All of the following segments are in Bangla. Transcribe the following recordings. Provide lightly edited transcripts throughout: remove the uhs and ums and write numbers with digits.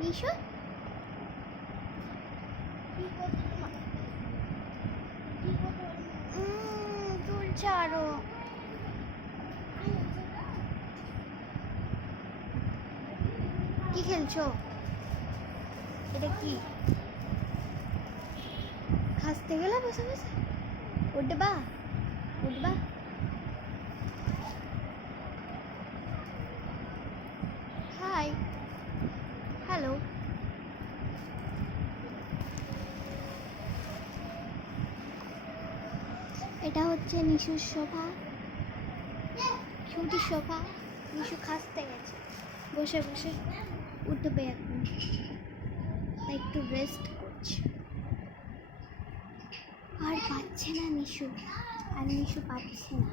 নিশু চলছে আরো। কি খেলছো? এটা কি খাসতে গেলে বসে বসে? উঠবা উঠবা? Hi, hello. এটা হচ্ছে নিশুর সোফা, কিউটি সোফা। নিশু খাসতে গেছে, বসে বসে উঠবে এখন, তাই একটু রেস্ট করছে। আর পাচ্ছে না নিশু, আর নিশু পাচ্ছে না।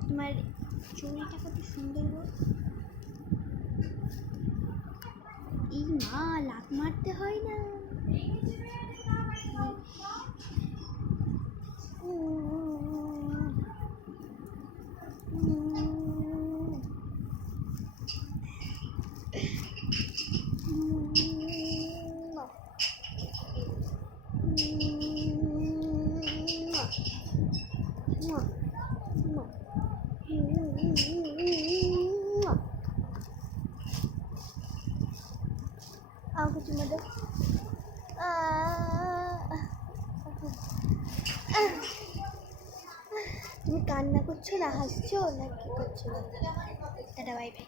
তোমার চুড়িটা কত সুন্দর গো। এই মা, লাফ মারতে হয় না। আমাকে চুমা দাও। তুমি কান্না করছো না হাসছো না কি করছো? Tata, bye bye.